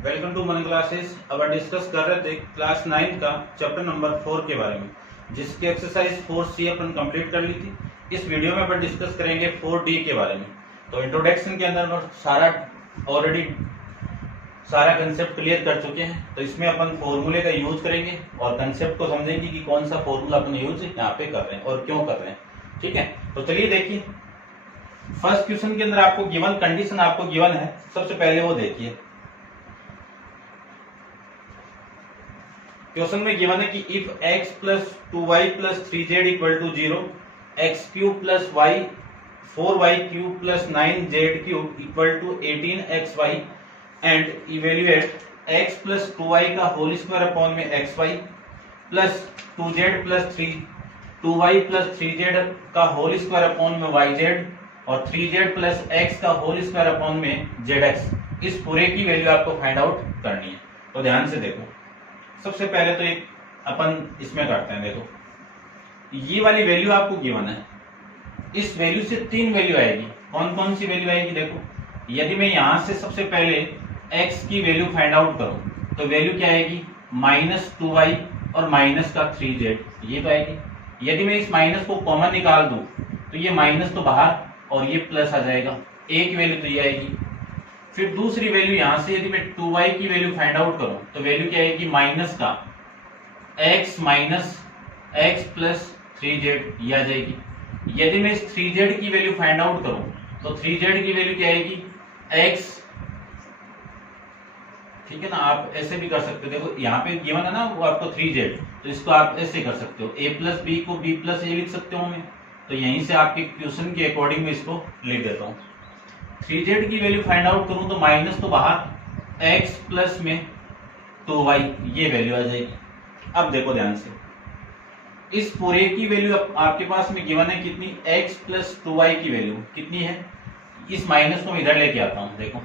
Welcome to money classes. अब discuss कर रहे थे क्लास 9 का चैप्टर नंबर 4 के बारे में, जिसकी एक्सरसाइज 4C अपन कंप्लीट कर ली थी। इस वीडियो में अपन डिस्कस करेंगे 4D के बारे में। तो इंट्रोडक्शन के अंदर ऑलरेडी सारा कंसेप्ट क्लियर कर चुके हैं, तो इसमें अपन फॉर्मूले का यूज करेंगे और कंसेप्ट को समझेंगे कि कौन सा फॉर्मूला अपन यूज यहाँ पे कर रहे हैं और क्यों कर रहे हैं। ठीक है, तो चलिए देखिए, फर्स्ट क्वेश्चन के अंदर आपको गिवन कंडीशन आपको गिवन है। सबसे पहले वो देखिए, क्वेश्चन में गिवन है कि if x plus 2y plus 3z equal to 0, x cube plus y 4y cube plus 9z cube equal to 18xy and evaluate x plus 2y का होल स्क्वायर अपॉन में xy plus 2z plus 2y plus 3z का whole square upon में yz और 3z plus x का whole square upon में zx। इस पूरे की वैल्यू आपको फाइंड आउट करनी है। तो ध्यान से देखो, सबसे पहले तो एक अपन इसमें करते हैं। देखो, ये वाली वैल्यू आपको गिवन है, इस वैल्यू से तीन वैल्यू आएगी। कौन कौन सी वैल्यू आएगी? देखो, यदि मैं यहां से सबसे पहले x की वैल्यू फाइंड आउट करूं तो वैल्यू क्या आएगी? -2y और माइनस का 3z, ये तो आएगी। यदि मैं इस माइनस को कॉमन निकाल दूं तो ये माइनस तो बाहर और ये प्लस आ जाएगा, एक वैल्यू तो ये आएगी। फिर दूसरी वैल्यू यहां से यदि मैं 2y की वैल्यू फाइंड आउट करूं तो वैल्यू क्या आएगी? माइनस का x minus x plus 3z, ये आ जाएगी। यदि मैं इस 3z की वैल्यू फाइंड आउट करूं तो 3z की वैल्यू क्या आएगी? x, ठीक है ना। आप ऐसे भी कर सकते हो, देखो यहाँ पे गिवन है ना वो आपको 3z, तो इसको आप ऐसे कर सकते हो, a प्लस बी को b प्लस ए लिख सकते हो मैं। तो यहीं से आपके क्वेश्चन के अकॉर्डिंग में इसको लिख देता हूँ। 3z की वैल्यू फाइंड आउट करूं तो माइनस तो बाहर, x प्लस में 2y, ये वैल्यू आ जाएगी। अब देखो ध्यान से, इस पूरे की वैल्यू आपके पास में गिवन है कितनी? x प्लस 2y की वैल्यू कितनी है? इस माइनस को मैं इधर लेके आता हूं। देखो,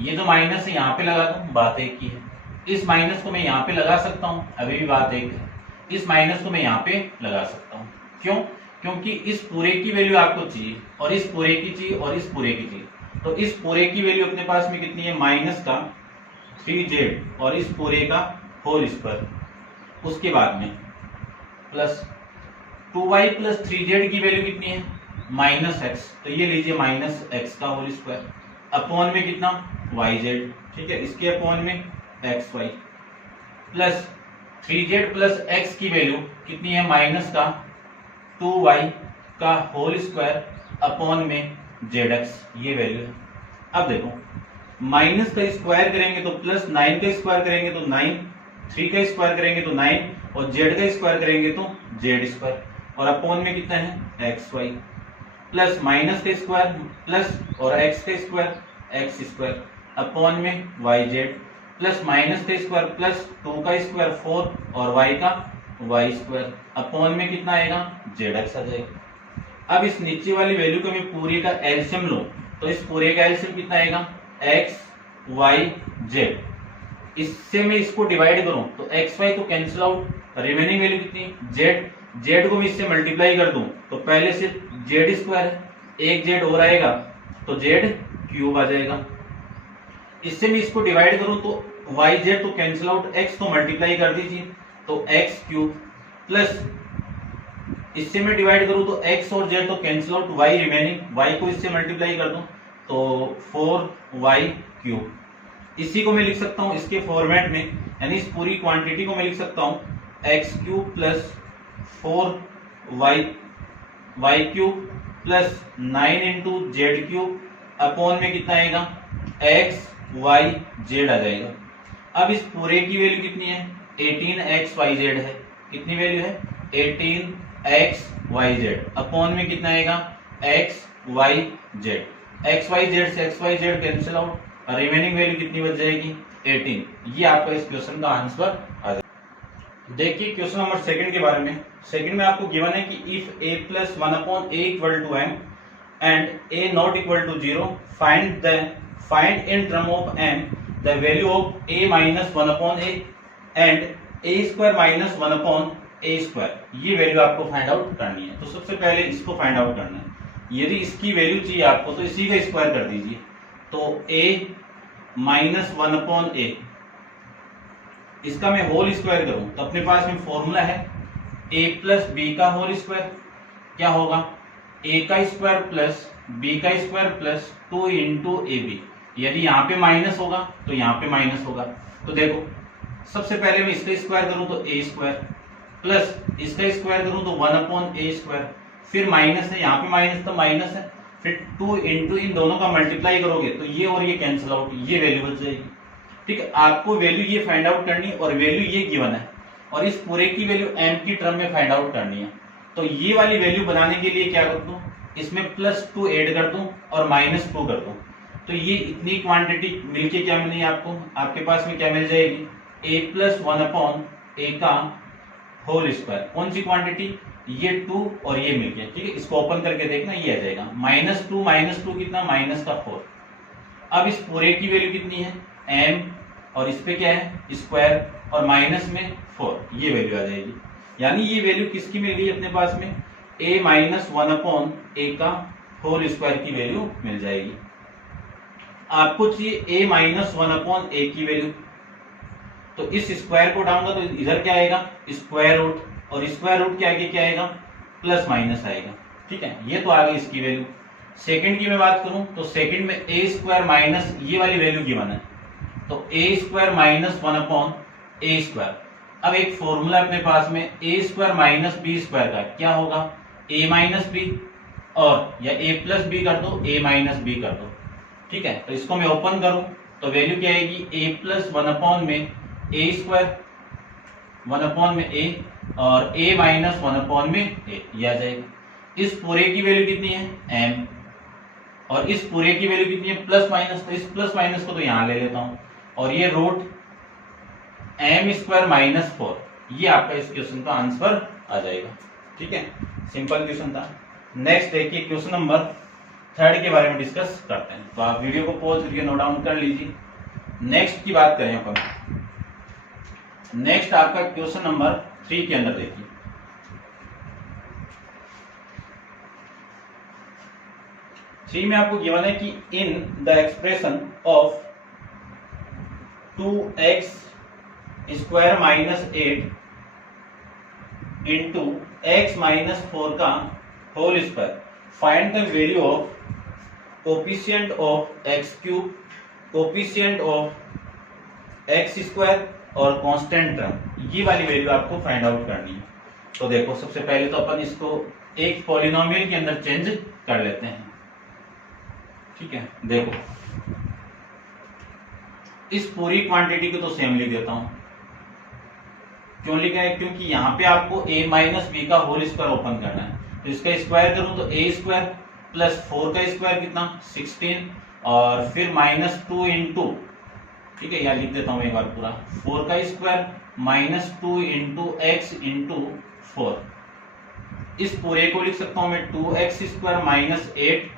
ये जो माइनस है यहाँ पे लगा दूं, बात एक की है। इस माइनस को मैं यहाँ पे लगा सकता हूँ, अभी भी बात एक है। इस माइनस को मैं यहाँ पे लगा सकता हूँ, क्यों? क्योंकि इस पूरे की वैल्यू आपको चाहिए और इस पूरे की चाहिए और इस पूरे की चाहिए। तो इस पूरे की वैल्यू अपने पास में कितनी है? माइनस का 3z और इस पूरे का होल स्क्वायर, उसके बाद में प्लस 2y प्लस 3z की वैल्यू कितनी है? -x, तो ये लीजिए -x का होल स्क्वायर अपॉन में कितना? yz, ठीक है, इसके अपॉन में xy plus 3z plus x की वैल्यू कितनी है? माइनस का 2y का होल स्क्वायर अपॉन में zx, ये वैल्यू है। अब देखो, माइनस का स्क्वायर करेंगे तो प्लस, 9 का स्क्वायर करेंगे तो 9, 3 का स्क्वायर करेंगे तो 9 और z का स्क्वायर करेंगे तो z स्क्वायर, और अपॉन में कितना है? xy प्लस माइनस का स्क्वायर प्लस और x का स्क्वायर x स्क्वायर अपॉन में yz प्लस माइनस का स्क्वायर प्लस 2 का स्क्वायर 4 और y का y स्क्वायर अपॉन में कितना आएगा? zx आ जाएगा। अब इस नीचे वाली वैल्यू को मैं पूरे का एलसीएम लूं तो इस पूरे का एलसीएम कितना आएगा? x y z। इससे मैं इसको डिवाइड करूं तो x y तो कैंसिल आउट, रिमेनिंग वैल्यू कितनी? z को मैं इससे मल्टीप्लाई कर दूं तो पहले से z स्क्वायर है, एक z और आएगा तो z क्यूब आ जाएगा। इससे मैं इसको डिवाइड करूं तो y z तो कैंसिल आउट, x को मल्टीप्लाई कर दीजिए तो x क्यूब, प्लस इससे मैं डिवाइड करूं तो x और z तो cancel out, y remaining, y को इससे मल्टीप्लाई कर दूं तो 4y क्यूब। इसी को मैं लिख सकता हूं इसके फॉर्मेट में, यानी इस पूरी क्वांटिटी को मैं लिख सकता हूं x cube plus 4y cube plus 9 into Z cube upon में कितना आएगा? x y z आ जाएगा। अब इस पूरे की वैल्यू कितनी है? 18xyz है। कितनी वैल्यू है? 18xyz अपॉन में कितना आएगा? xyz। xyz से xyz cancel out, remaining value कितनी बच जाएगी? 18। ये आपका इस क्वेश्चन का आंसर आ जाएगा। देखिए क्वेश्चन नंबर सेकंड के बारे में। सेकंड में आपको गिवन है कि if a plus 1/a equal to m and a not equal to 0, find in term of m the value of a minus 1/a and a square minus 1/a square. ये value आपको find out करनी है। तो सबसे पहले इसको find out करना है। यदि इसकी वैल्यू चाहिए आपको तो इसी का स्क्वायर कर दीजिए। तो a -1/a, इसका मैं होल स्क्वायर करूं तो अपने पास में फॉर्मूला है a प्लस बी का होल स्क्वायर, क्या होगा a का स्क्वायर प्लस b का square plus 2 into A B. यदि यहाँ पे माइनस होगा तो यहाँ पे माइनस होगा। तो देखो सबसे पहले मैं इसका स्क्वायर करूं तो a स्क्वायर प्लस इसका स्क्वायर करूं तो 1/a स्क्वायर, फिर माइनस है, यहाँ पे माइनस तो माइनस है, फिर 2 इंटू इन दोनों का मल्टीप्लाई करोगे तो ये और ये कैंसिल आउट, ये वैल्यू बच जाएगी। ठीक है, आपको वैल्यू ये फाइंड आउट करनी और वैल्यू ये गिवन है और इस पूरे की वैल्यू m की टर्म में फाइंड आउट करनी है। तो ये वाली वैल्यू बनाने के लिए क्या कर दूं, इसमें +2 ऐड कर दूं और -2 कर दूं, तो ये इतनी क्वांटिटी मिलके क्या मिलेगी आपको, आपके पास में क्या मिल जाएगी a + 1/a का होल स्क्वायर। कौन सी क्वांटिटी, ये 2 और ये मिल गया। ठीक है, इसको ओपन करके देखना, ये आ जाएगा -2 कितना, -4। अब इस पूरे की वैल्यू कितनी है m और इस पे क्या है स्क्वायर और माइनस में 4, ये वैल्यू आ जाएगी। यानी ये वैल्यू किसकी मिल गई अपने पास में, a - 1/a का होल स्क्वायर की वैल्यू मिल जाएगी। आपको चाहिए a - 1/a की वैल्यू, तो इस स्क्वायर को उठाऊंगा तो इधर क्या आएगा स्क्वायर रूट, और स्क्वायर रूट के आगे क्या आएगा प्लस माइनस आएगा। ठीक है, ये तो आ गई इसकी वैल्यू। सेकंड की मैं बात करूं तो सेकंड में a स्क्वायर माइनस ये वाली वैल्यू गिवन है, तो a स्क्वायर - 1/a स्क्वायर। अब एक फॉर्मूला अपने पास में a square minus B square का क्या होगा, a माइनस बी, और या a प्लस बी कर दो, a माइनस बी कर दो। ठीक है, तो इसको मैं ओपन करूं तो वैल्यू क्या आएगी a + 1 में a स्क्वायर 1 में a और a - 1 में a, ये आ जाएगी। इस पूरे की वैल्यू कितनी है m और इस पूरे की वैल्यू कितनी है प्लस माइनस, तो इस प्लस माइनस को तो यहां ले लेता हूं और ये रूट m स्क्वायर -4, ये आपका इस क्वेश्चन का आंसर आ जाएगा। ठीक है, सिंपल क्वेश्चन था। नेक्स्ट देखिए क्वेश्चन नंबर 3 के बारे में डिस्कस करते हैं, तो आप वीडियो को पॉज करके नोट डाउन कर लीजिए। नेक्स्ट की बात करें अपन, नेक्स्ट आपका क्वेश्चन नंबर 3 के अंदर देखिए, थ्री में आपको गिवन है कि in the expression of 2x square -8 into x -4 का whole square, find the value of coefficient of x³ coefficient of x square और कांस्टेंट टर्म, ये वाली वैल्यू आपको फाइंड आउट करनी है। तो देखो सबसे पहले तो अपन इसको एक पॉलिनोमियल के अंदर चेंज कर लेते हैं। ठीक है, देखो इस पूरी क्वांटिटी को तो सेम लिख देता हूं, क्यों लिखा है, क्योंकि यहाँ पे आपको a - b का होल स्क्वायर ओपन करना है, तो इसका स्क्वायर करूं तो a स्क्वायर प्लस 4 का स्क्वायर कितना 16 और फिर -2 इंटू, ठीक है यहाँ लिख देता हूं एक बार पूरा, 4 का स्क्वायर -2 इंटू x इंटू 4। इस पूरे को लिख सकता हूं मैं 2x स्क्वायर -8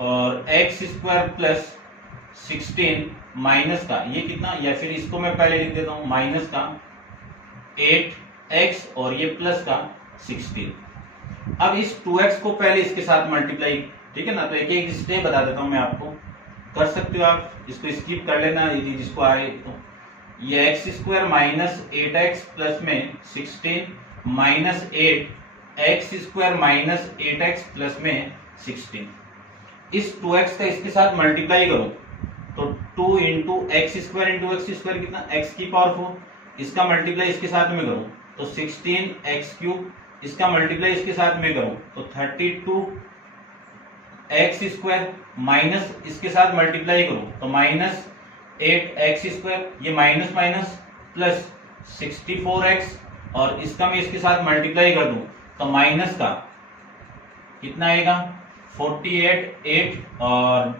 और x स्क्वायर प्लस 16 माइनस का ये कितना, या फिर इसको मैं पहले लिख देता हूं माइनस का 8x और ये प्लस का 16। अब इस 2x को पहले इसके साथ मल्टीप्लाई, ठीक है ना, तो एक एक स्टेप बता देता हूं मैं आपको, कर सकते हो आप, इसको स्किप कर लेना यदि जिसको आए तो। ये x स्क्वायर -8x प्लस में 16 minus 8x square -8x plus में 16, इस 2x का इसके साथ मल्टीप्लाई करो तो 2 इंटू एक्स स्क्वायर कितना x की पावर 4, इसका मल्टीप्लाई इसके साथ में करूं तो 16x³, इसका मल्टीप्लाई इसके साथ में करूं तो 32x² माइनस इसके साथ मल्टीप्लाई करूं तो -8x², ये माइनस माइनस प्लस 64x और इसका मैं इसके साथ मल्टीप्लाई कर दूं तो माइनस का कितना आएगा 48 और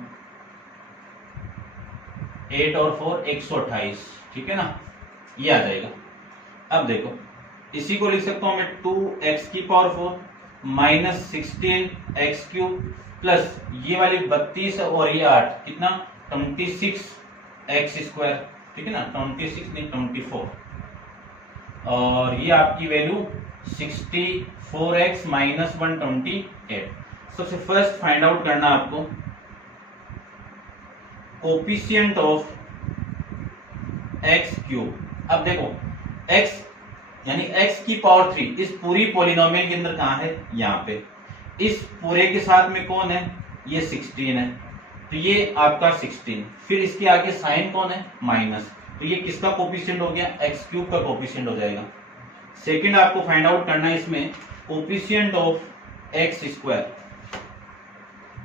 8 और 4 128, ठीक है ना, ये आ जाएगा। अब देखो इसी को लिख सकता हूं मैं 2x की पावर 4 माइनस 16x³ प्लस ये वाली 32 और ये 8 कितना 26x², ठीक है ना, 26 नहीं 24 और ये आपकी वैल्यू 64x माइनस 128। सबसे फर्स्ट फाइंड आउट करना आपको कोफिशिएंट ऑफ एक्स क्यूब। अब देखो x यानी x की पावर 3 इस पूरी पॉलिनोमियल के अंदर कहाँ है, यहाँ पे। इस पूरे के साथ में कौन है, ये 16 है, तो ये आपका 16। फिर इसके आगे साइन कौन है, माइनस, तो ये किसका कोफिशिएंट हो गया, एक्स क्यूब का कोफिशिएंट हो जाएगा। सेकंड आपको फाइंड आउट करना है इसमें coefficient of x square,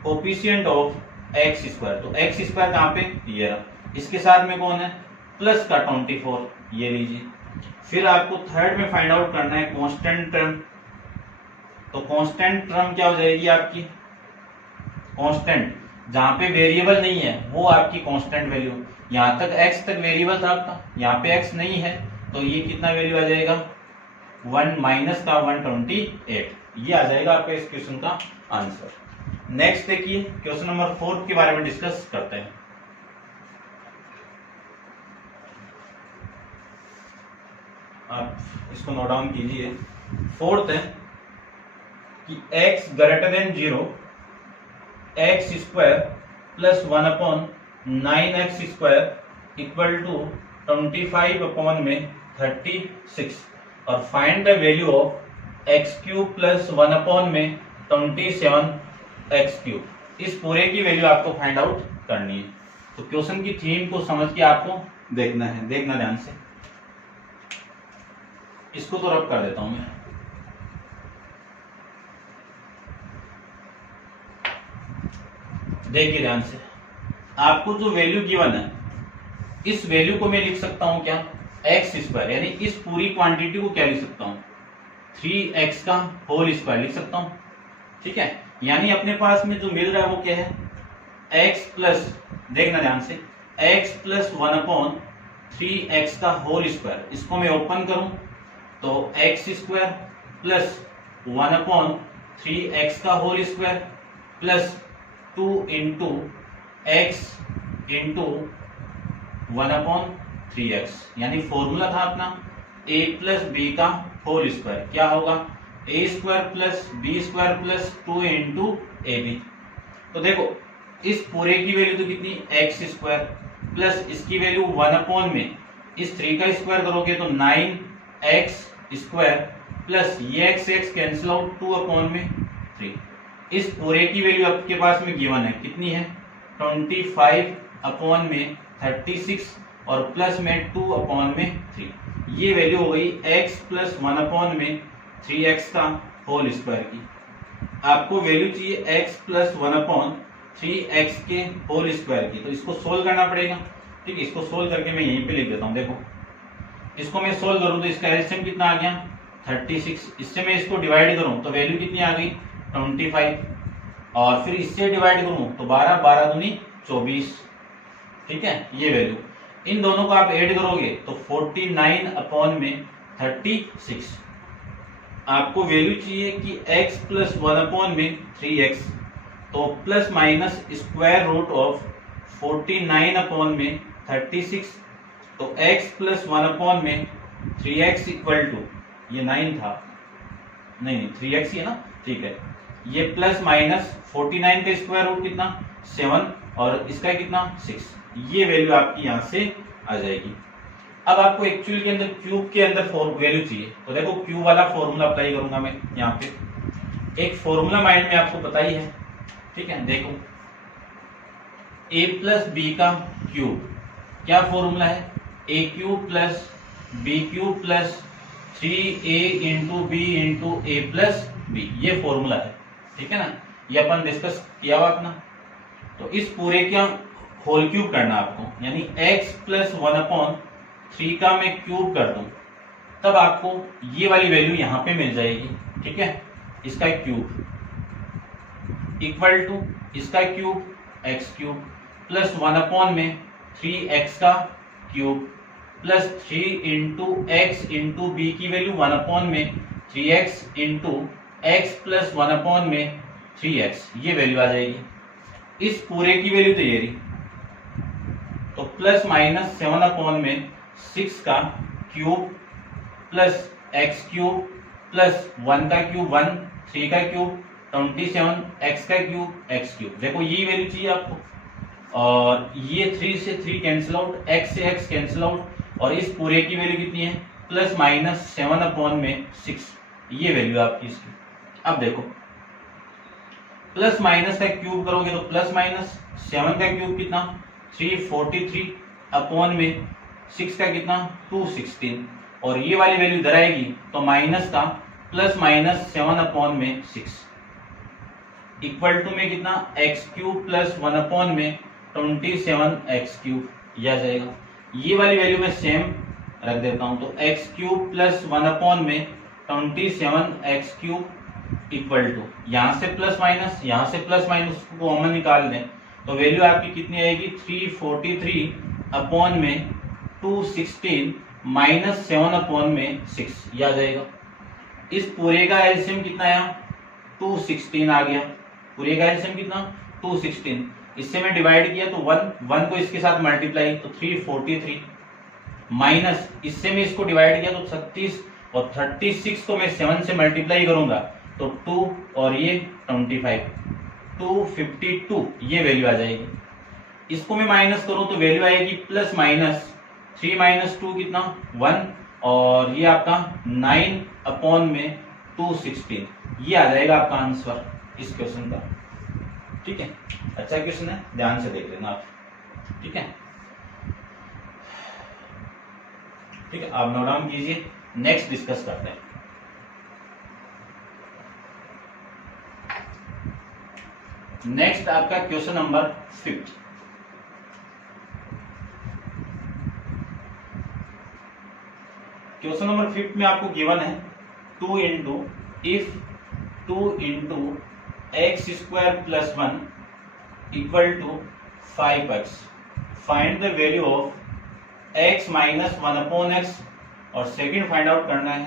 coefficient of x square. तो एक्स स्क्वायर कहाँ पे, ये रहा, इसके साथ में कौन है, प्लस का 24, ये लीजिए। फिर आपको थर्ड में फाइंड आउट करना है कांस्टेंट टर्म। तो कांस्टेंट टर्म क्या हो जाएगी आपकी, कांस्टेंट जहां पे वेरिएबल नहीं है वो आपकी कांस्टेंट वैल्यू। यहां तक x तक वेरिएबल था आपका, यहाँ पे x नहीं है, तो ये कितना वैल्यू आ जाएगा, 1 माइनस का 128, ये आ जाएगा आपका इस क्वेश्चन का आंसर। नेक्स्ट देखिए क्वेश्चन नंबर 4 के बारे में डिस्कस करते हैं। आप इसको नोट डाउन कीजिए। फोर्थ है कि x greater than 0 x square plus 1 upon 9x square equal to 25 upon में 36 और find the value of x cube plus 1 upon में 27x क्यूब। इस पूरे की वैल्यू आपको फाइंड आउट करनी है। तो क्वेश्चन की थीम को समझ के आपको देखना है, देखना ध्यान से। इसको तो रब कर देता हूं मैं। देखिए ध्यान से, आपको जो वैल्यू गिवन है इस वैल्यू को मैं लिख सकता हूं क्या, एक्स स्क्वायर, यानी इस पूरी क्वांटिटी को क्या लिख सकता हूं, 3x का होल स्क्वायर लिख सकता हूं। ठीक है, यानी अपने पास में जो मिल रहा है वो क्या है, x प्लस, देखना ध्यान से, x प्लस 1 अपॉन 3x का होल स्क्वायर। इसको मैं ओपन करूं तो x square plus 1 upon 3x का whole square plus 2 into x into 1 upon 3x, यानी फॉर्मूला था अपना a प्लस बी का होल स्क्वायर, क्या होगा, a square plus B square plus 2 into A B. तो देखो इस पूरे की वैल्यू तो कितनी, एक्स स्क्वायर प्लस इसकी वैल्यू 1 अपॉन में इस 3 का स्क्वायर करोगे तो 9x स्क्वायर प्लस ये x कैंसिल आउट 2 अपॉन में 3। इस पूरे की वैल्यू आपके पास में गिवन है, कितनी है, 25 अपॉन में 36 और प्लस में 2 अपॉन में 3। ये वैल्यू हो गई x प्लस 1 अपॉन में 3x का होल स्क्वायर की। आपको वैल्यू चाहिए x प्लस 1 अपॉन 3x के होल स्क्वायर की, तो इसको सोल्व करना पड़ेगा। ठीक है, इसको सोल्व करके मैं यहीं पे लिख देता हूं। देखो इसको मैं सोल्व करूं तो इसका एलसीएम कितना आ गया, 36। इससे मैं इसको डिवाइड करूं तो वैल्यू कितनी आ गई, 25, और फिर इससे डिवाइड करूं तो 12, 12 दूनी 24। ठीक है, ये वैल्यू, इन दोनों को आप ऐड करोगे तो 49 अपॉन में 36। आपको वैल्यू चाहिए कि x प्लस 1 अपॉन में 3x, तो plus minus square root of 49 upon में 36, तो x प्लस 1 अपॉन में 3x इक्वल टू, ये 9 था, नहीं 3x ही है ना, ठीक है, ये प्लस माइनस 49 का स्क्वायर रूट कितना, 7, और इसका कितना, 6। ये वैल्यू आपकी यहां से आ जाएगी। अब आपको एक्चुअल के अंदर क्यूब के अंदर वैल्यू चाहिए, तो देखो क्यूब वाला फॉर्मूला अप्लाई करूंगा मैं यहाँ पे। एक फॉर्मूला माइंड में आपको पता ही है, ठीक है, देखो a प्लस बी का क्यूब, क्या फॉर्मूला है, a cube plus B cube plus 3a into B into A plus B, ये फॉर्मूला है। ठीक है ना, ये अपन डिस्कस किया हुआ अपना। तो इस पूरे का होल क्यूब करना आपको, यानी x प्लस 1 अपॉन 3 का मैं क्यूब कर दूं, तब आपको ये वाली वैल्यू यहां पे मिल जाएगी। ठीक है, इसका क्यूब इक्वल टू इसका cube x cube plus 1 upon में 3x का cube plus 3 into x into B की वैल्यू 1 अपॉन में 3x into x plus 1 upon में 3x, ये वैल्यू आ जाएगी। इस पूरे की वैल्यू तो ये रही, तो प्लस माइनस 7 अपॉन में 6 का cube plus x cube plus 1 का क्यूब 1, 3 का क्यूब 27, x का क्यूब x क्यूब। देखो ये वैल्यू चाहिए आपको, और ये 3 से 3 कैंसिल आउट, x से x कैंसिल आउट, और इस पूरे की वैल्यू कितनी है प्लस माइनस 7/6, ये वैल्यू आपकी इसकी। अब देखो प्लस माइनस का क्यूब करोगे तो प्लस माइनस 7 का क्यूब कितना 343/6 का कितना 216, और ये वाली वैल्यू इधर आएगी तो माइनस का प्लस माइनस 7/6 इक्वल टू में कितना x³ प्लस 1/27x³, यह आ जाएगा। ये वाली वैल्यू मैं सेम रख देता हूं, तो x³ plus 1/27x³ equal to, यहां से प्लस माइनस को कॉमन निकाल दें तो वैल्यू आपकी कितनी आएगी 343/216 माइनस 7/6, यह आ जाएगा। इस पूरे का एलसीएम कितना आया 216 आ गया, पूरे का एलसीएम कितना 216, इससे मैं डिवाइड किया तो 1 को इसके साथ मल्टीप्लाई तो 343 माइनस इससे मैं इसको डिवाइड किया तो 36, और 36 को मैं 7 से मल्टीप्लाई करूंगा तो 2 और ये 25, 252 ये वैल्यू आ जाएगी। इसको मैं माइनस करूं तो वैल्यू आएगी प्लस माइनस 3 - 2 कितना 1, और ये आपका 9/216, ये आ जाएगा आपका आंसर इस क्वेश्चन का। ठीक है, अच्छा क्वेश्चन है, ध्यान से देख लेना आप। ठीक है, ठीक है, आप नोट डाउन कीजिए, नेक्स्ट डिस्कस करते हैं। नेक्स्ट आपका क्वेश्चन नंबर 5। क्वेश्चन नंबर 5 में आपको गिवन है 2 into if 2 into x² + 1 equal to 5x, find the value of x - 1/x, और सेकंड फाइंड आउट करना है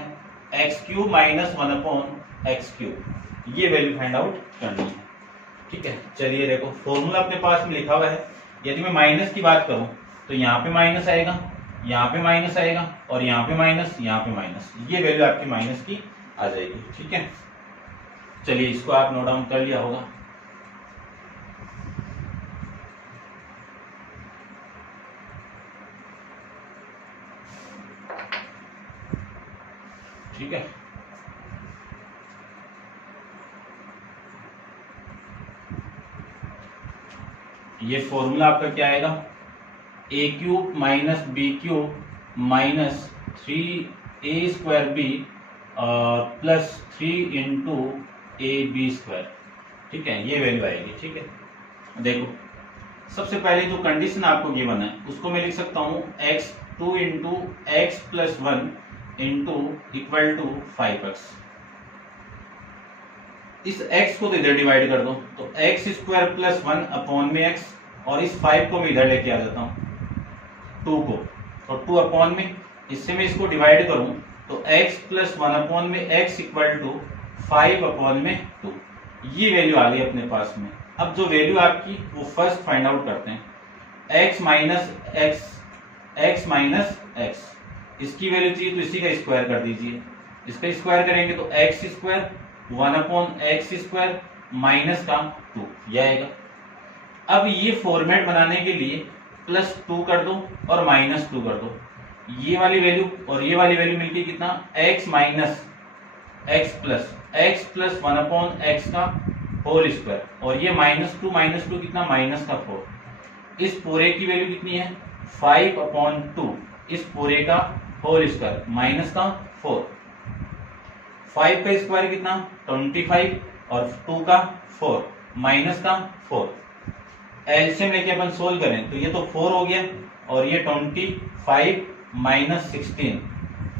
x³ - 1/x³, ये वैल्यू फाइंड आउट करनी है। ठीक है, चलिए देखो फॉर्मूला अपने पास में लिखा हुआ है। यदि मैं माइनस की बात करूं तो यहाँ पे माइनस आएगा, यहाँ पे माइनस आएगा, और यहाँ पे माइनस, यहाँ पे माइनस, ये वैल्यू आपकी माइनस की आ जाएगी। ठीक है, चलिए इसको आप नोट डाउन कर लिया होगा। ठीक है, ये फॉर्मूला आपका क्या आएगा a³ - b³ minus 3a² plus 3 into ab²। ठीक है, ये वैल्यू आएगी। ठीक है, देखो सबसे पहले जो कंडीशन आपको गिवन है उसको मैं लिख सकता हूँ x2 into x + 1 into equal to 5x। इस x को तो इधर डिवाइड कर दो तो x² + 1/x, और इस 5 को मैं इधर लेके आ जाता हूँ 2 को, तो 2/, इससे मैं इसको डिवाइड करूं तो x + 1/x इक्वल टू 5/2, ये वैल्यू आ गई अपने पास में। अब जो वैल्यू आपकी वो फर्स्ट फाइंड आउट करते हैं, x - x, इसकी वैल्यू चाहिए तो इसी का स्क्वायर कर दीजिए, इसका स्क्वायर करेंगे तो x² 1/x² माइनस का 2, यह आएगा। अब ये फॉर्मेट बनाने के लिए +2 कर दो और -2 कर दो, ये वाली वैल्यू और ये वाली वैल्यू मिलके कितना x - x + 1/x का होल स्क्वायर, और ये -2 कितना -4, इस पूरे की वैल्यू कितनी है 5/2, इस पूरे का होल स्क्वायर माइनस का 4, 5 का स्क्वायर कितना 25 और 2 का 4 माइनस का 4, एलसीएम लेके अपन सोल्व करें तो ये तो 4 हो गया और ये 25 - 16।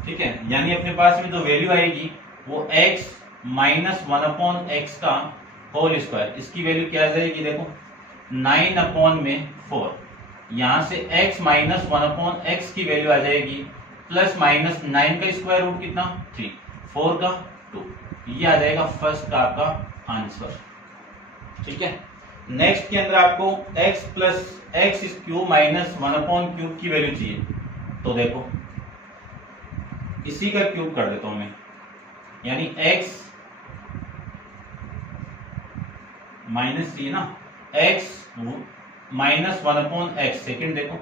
ठीक है, यानी अपने पास में जो वैल्यू आएगी वो x - 1/x का होल स्क्वायर, इसकी वैल्यू क्या आ जाएगी देखो 9/4, यहां से x - 1/x की वैल्यू आ जाएगी +-9 का स्क्वायर रूट कितना 3, 4 का 2, ये आ जाएगा फर्स्ट का आपका आंसर। ठीक है, नेक्स्ट के अंदर आपको x + x³ - 1/³ की वैल्यू चाहिए, तो देखो इसी का क्यूब कर देता हूं मैं, यानी x माइनस चाहिए ना, x माइनस 1/x, सेकेंड देखो,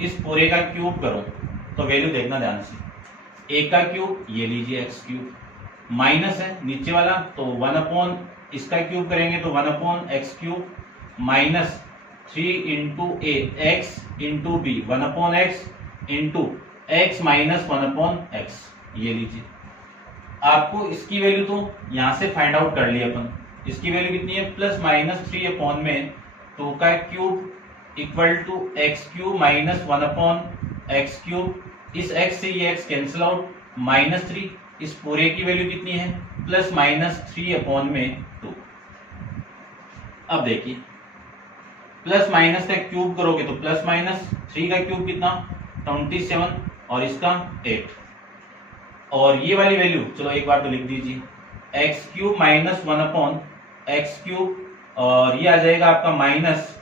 इस पूरे का क्यूब करो तो वैल्यू देखना ध्यान से, a का क्यूब ये लीजिए x क्यूब, माइनस है नीचे वाला तो 1 इसका क्यूब करेंगे तो 1/x cube minus 3 into a x into b 1/x into x minus 1/x, ये लीजिए। आपको इसकी वैल्यू तो यहां से फाइंड आउट कर लिया अपन, इसकी वैल्यू कितनी है प्लस माइनस 3 में 2 का cube equal to x cube minus 1/x cube, इस x से ये x कैंसिल आउट, -3, इस पूरे की वैल्यू कितनी है प्लस माइनस 3/2। अब देखिए प्लस माइनस का क्यूब करोगे तो प्लस माइनस 3 का क्यूब कितना 27 और इसका 8, और ये वाली वैल्यू चलो एक बार तो लिख दीजिए, x cube minus 1/x cube, और ये आ जाएगा आपका माइनस,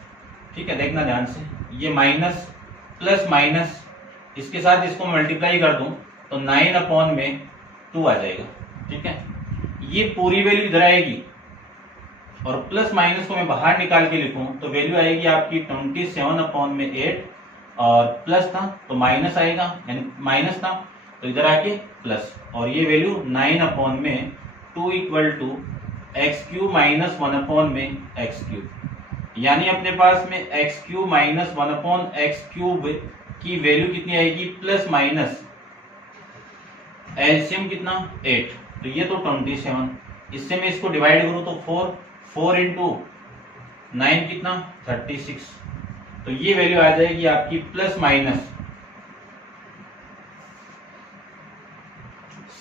ठीक है देखना ध्यान से, ये माइनस प्लस माइनस इसके साथ इसको मल्टीप्लाई कर दूं तो 9/2 आ जाएगा, ठीक है। ये पूरी वैल्यू इधर आएगी और प्लस माइनस को मैं बाहर निकाल के लिखूं तो वैल्यू आएगी आपकी 27/8, और प्लस था तो माइनस आएगा, यानी माइनस था तो इधर आके प्लस, और ये value 9/2 equal to x cube minus 1/x cube, यानी अपने पास में x cube minus 1/x cube की वैल्यू कितनी आएगी प्लस माइनस एलसीएम कितना 8, तो ये तो 27, इससे मैं इसको डिवाइड करूं तो 4 इंटू 9 कितना 36, तो ये वैल्यू आ जाएगी आपकी प्लस माइनस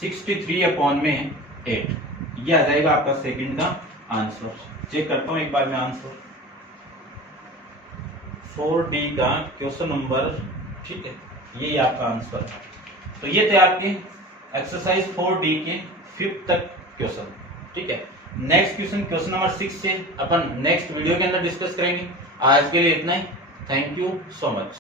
63/8, ये आ जाएगा आपका सेकंड का आंसर। चेक करता हूं एक बार मैं आंसर, 4D का क्वेश्चन नंबर, ठीक है, यही आपका आंसर। तो ये थे आपके एक्सरसाइज 4D के 5th तक क्वेश्चन, ठीक है। नेक्स्ट क्वेश्चन नंबर 6 से अपन नेक्स्ट वीडियो के अंदर डिस्कस करेंगे। आज के लिए इतना ही, थैंक यू सो मच।